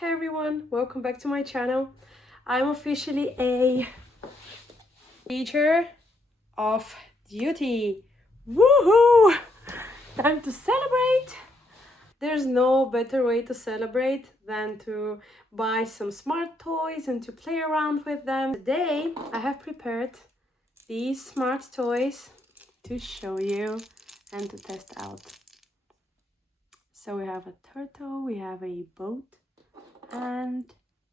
Hey everyone, welcome back to my channel. I'm officially a teacher of duty. Woohoo! Time to celebrate! There's no better way to celebrate than to buy some smart toys and to play around with them. Today I have prepared these smart toys to show you and to test out. So we have a turtle, we have a boat, and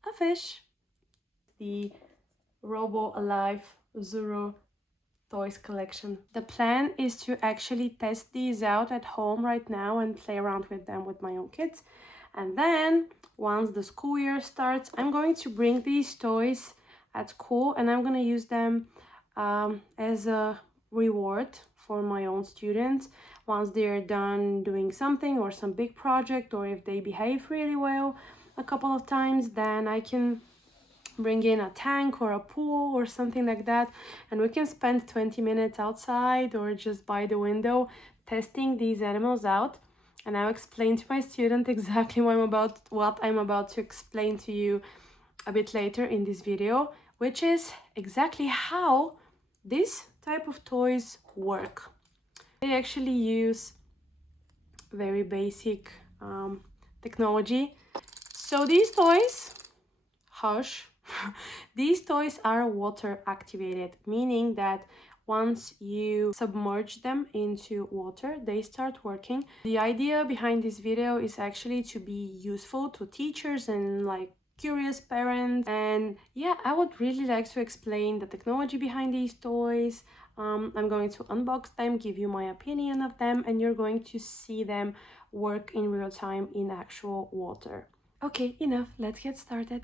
a fish. The Robo Alive ZURU toys collection. The plan is to actually test these out at home right now and play around with them with my own kids. And then once the school year starts, I'm going to bring these toys at school and I'm going to use them as a reward for my own students once they're done doing something or some big project, or if they behave really well a couple of times, then I can bring in a tank or a pool or something like that, and we can spend 20 minutes outside or just by the window testing these animals out. And I'll explain to my student exactly what I'm about to explain to you a bit later in this video, which is exactly how this type of toys work. They actually use very basic technology. So these toys, these toys are water activated, meaning that once you submerge them into water, they start working. The idea behind this video is actually to be useful to teachers and like curious parents. And yeah, I would really like to explain the technology behind these toys. I'm going to unbox them, give you my opinion of them, and you're going to see them work in real time in actual water. Okay, enough, let's get started.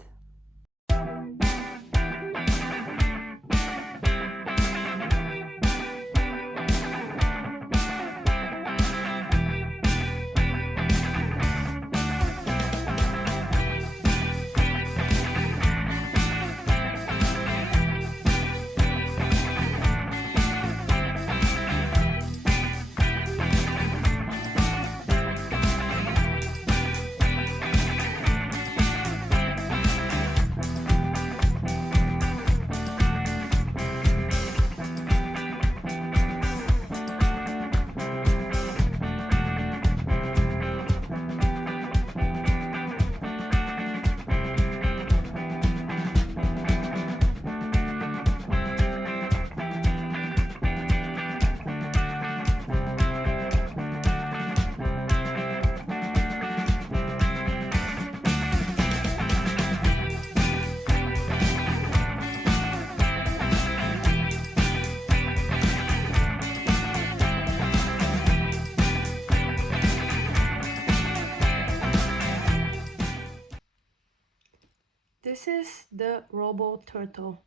This is the Robo Turtle.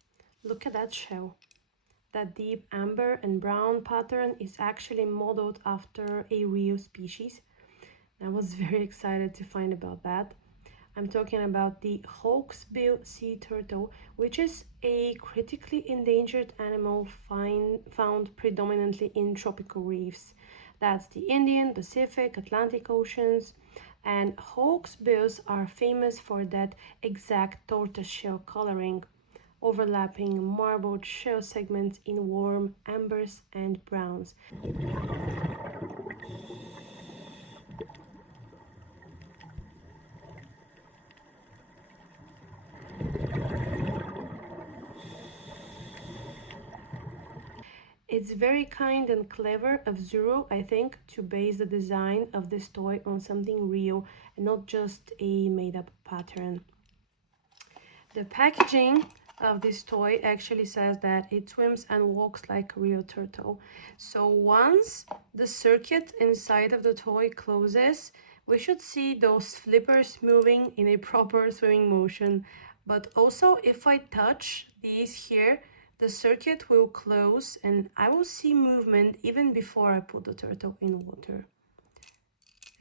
Look at that shell. That deep amber and brown pattern is actually modeled after a real species. I was very excited to find about that. I'm talking about the hawksbill sea turtle, which is a critically endangered animal found predominantly in tropical reefs. That's the Indian, Pacific, Atlantic Oceans. And hawksbills are famous for that exact tortoiseshell coloring, overlapping marbled shell segments in warm ambers and browns. It's very kind and clever of ZURU, I think, to base the design of this toy on something real and not just a made-up pattern. The packaging of this toy actually says that it swims and walks like a real turtle. So once the circuit inside of the toy closes, we should see those flippers moving in a proper swimming motion. But also if I touch these here, the circuit will close and I will see movement even before I put the turtle in water.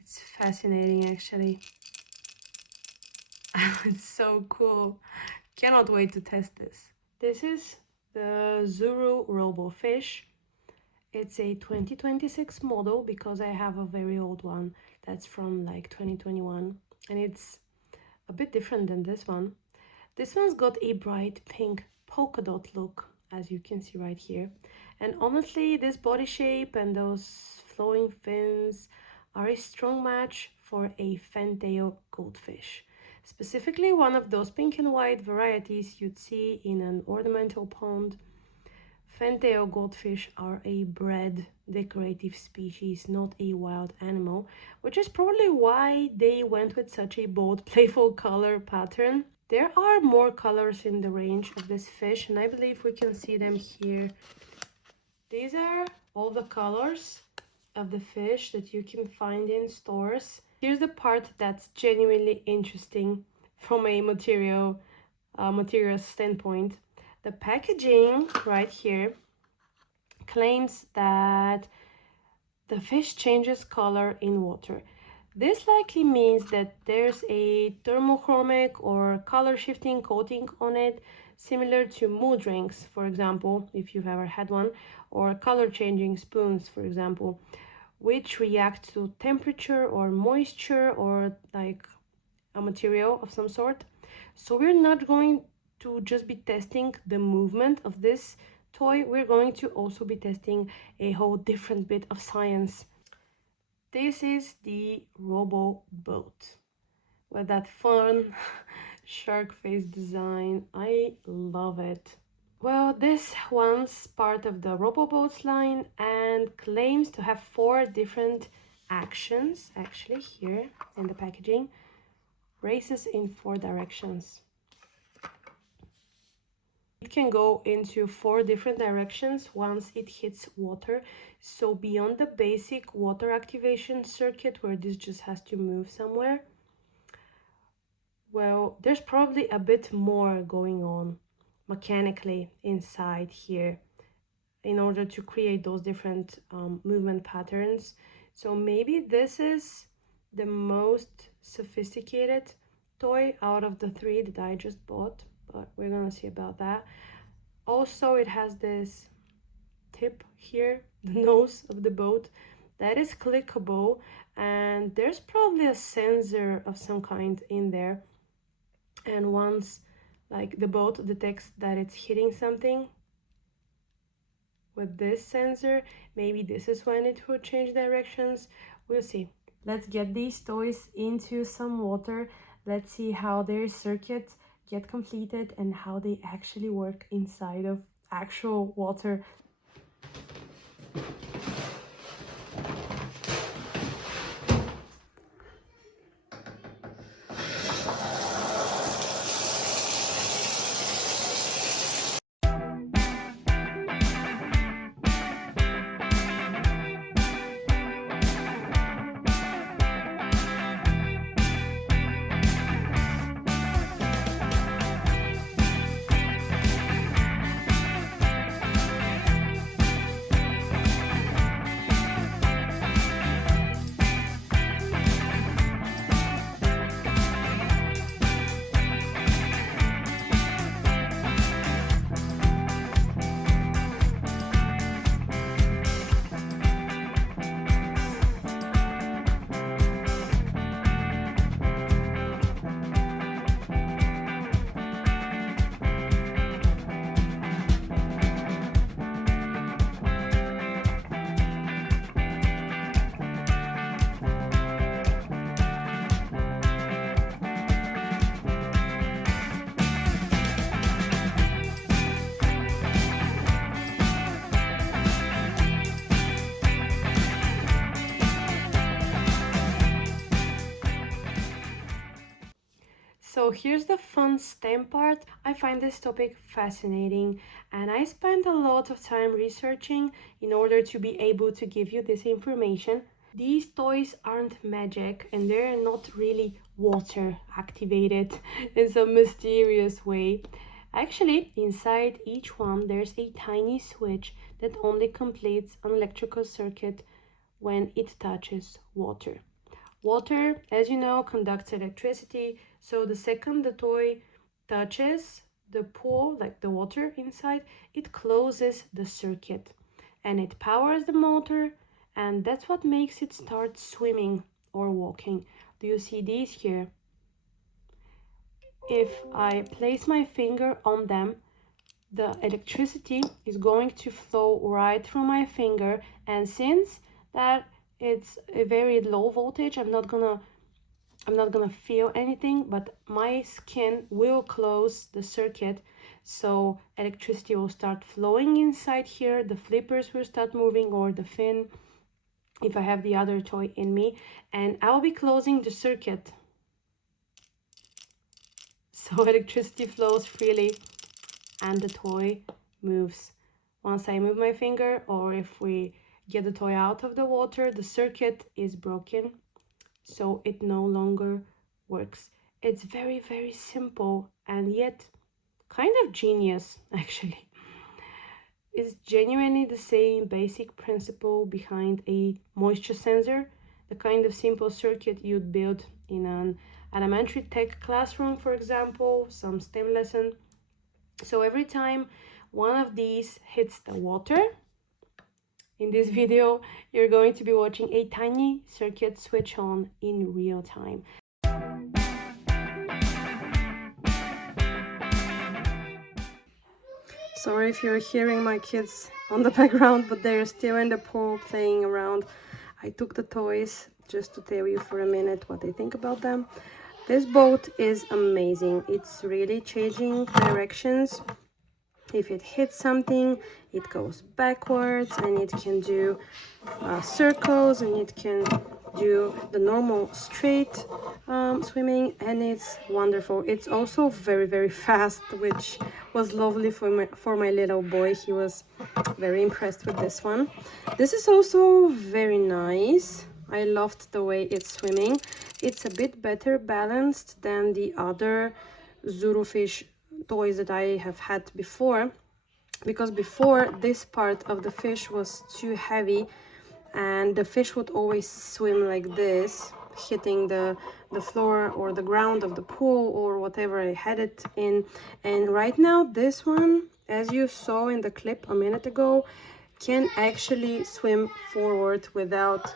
It's fascinating actually. It's so cool. Cannot wait to test this. This is the ZURU Robo Fish. It's a 2026 model because I have a very old one that's from like 2021, and it's a bit different than this one. This one's got a bright pink polka dot look, as you can see right here. And honestly, this body shape and those flowing fins are a strong match for a fantail goldfish. Specifically, one of those pink and white varieties you'd see in an ornamental pond. Fantail goldfish are a bred decorative species, not a wild animal, which is probably why they went with such a bold, playful color pattern. There are more colors in the range of this fish, and I believe we can see them here. These are all the colors of the fish that you can find in stores. Here's the part that's genuinely interesting from a material standpoint. The packaging right here claims that the fish changes color in water. This likely means that there's a thermochromic or color shifting coating on it, similar to mood rings, for example, if you've ever had one, or color changing spoons, for example, which react to temperature or moisture or like a material of some sort. So we're not going to just be testing the movement of this toy, we're going to also be testing a whole different bit of science. This is the Robo boat with that fun shark face design. I love it. Well, this one's part of the Robo boats line and claims to have 4 different actions, actually here in the packaging. Races in 4 directions. It can go into 4 different directions once it hits water. So beyond the basic water activation circuit where this just has to move somewhere, well, there's probably a bit more going on mechanically inside here in order to create those different movement patterns. So maybe this is the most sophisticated toy out of the 3 that I just bought, but we're gonna see about that. Also, it has this tip here, the nose of the boat, that is clickable, and there's probably a sensor of some kind in there. And once like the boat detects that it's hitting something with this sensor, maybe this is when it will change directions. We'll see. Let's get these toys into some water. Let's see how their circuits get completed and how they actually work inside of actual water. So here's the fun STEM part. I find this topic fascinating and I spent a lot of time researching in order to be able to give you this information. These toys aren't magic and they're not really water activated in some mysterious way. Actually, inside each one there's a tiny switch that only completes an electrical circuit when it touches water. Water, as you know, conducts electricity, so the second the toy touches the pool, like the water inside, it closes the circuit and it powers the motor, and that's what makes it start swimming or walking. Do you see these here? if I place my finger on them, the electricity is going to flow right through my finger, and since that it's a very low voltage, I'm not gonna feel anything, but my skin will close the circuit, so electricity will start flowing inside here, the flippers will start moving, or the fin if I have the other toy in me, and I'll be closing the circuit, so electricity flows freely and the toy moves. Once I move my finger, or if we get the toy out of the water, the circuit is broken, so it no longer works. It's very, very simple and yet kind of genius, actually. It's genuinely the same basic principle behind a moisture sensor, the kind of simple circuit you'd build in an elementary tech classroom, for example, some STEM lesson. So every time one of these hits the water, in this video, you're going to be watching a tiny circuit switch on in real time. Sorry if you're hearing my kids on the background, but they're still in the pool playing around. I took the toys just to tell you for a minute what I think about them. This boat is amazing. It's really changing directions. If it hits something, it goes backwards, and it can do circles, and it can do the normal straight swimming, and it's wonderful. It's also very, very fast, which was lovely for my little boy. He was very impressed with this one. This is also very nice. I loved the way it's swimming. It's a bit better balanced than the other ZURU Fish toys that I have had before, because before this part of the fish was too heavy and the fish would always swim like this, hitting the floor or the ground of the pool or whatever I had it in. And right now this one, as you saw in the clip a minute ago, can actually swim forward without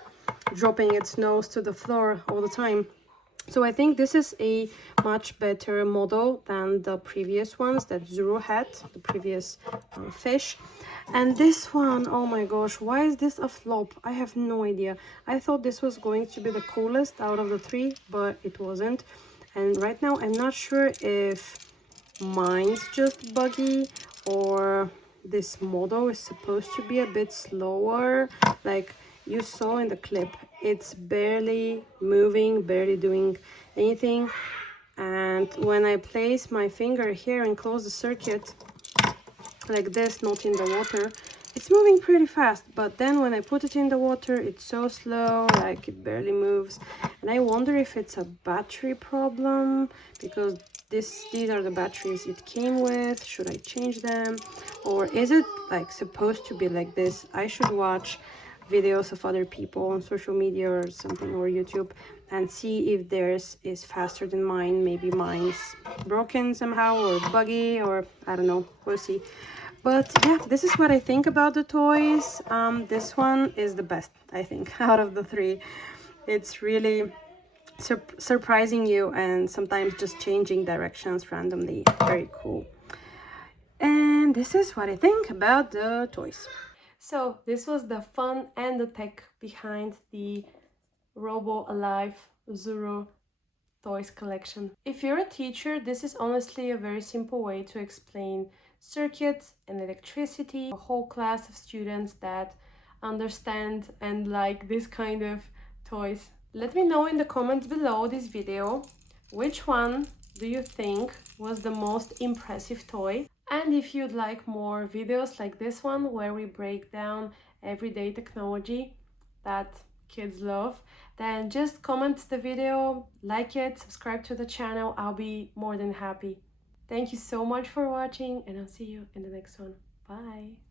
dropping its nose to the floor all the time. So I think this is a much better model than the previous ones that ZURU had, the previous fish. And this one, oh my gosh, why is this a flop? I have no idea. I thought this was going to be the coolest out of the three, but it wasn't. And right now I'm not sure if mine's just buggy or this model is supposed to be a bit slower. Like you saw in the clip, it's barely moving, barely doing anything. And when I place my finger here and close the circuit like this, not in the water, it's moving pretty fast. But then when I put it in the water, it's so slow, like it barely moves. And I wonder if it's a battery problem, because these are the batteries it came with. Should I change them, or is it like supposed to be like this? I should watch videos of other people on social media or something, or YouTube, and see if theirs is faster than mine. Maybe mine's broken somehow or buggy, or I don't know, we'll see. But yeah, this is what I think about the toys. This one is the best, I think, out of the three. It's really surprising you and sometimes just changing directions randomly. Very cool. And this is what I think about the toys. So this was the fun and the tech behind the Robo Alive ZURU toys collection. If you're a teacher, this is honestly a very simple way to explain circuits and electricity, a whole class of students that understand and like this kind of toys. Let me know in the comments below this video which one do you think was the most impressive toy. And if you'd like more videos like this one, where we break down everyday technology that kids love, then just comment the video, like it, subscribe to the channel. I'll be more than happy. Thank you so much for watching, and I'll see you in the next one. Bye!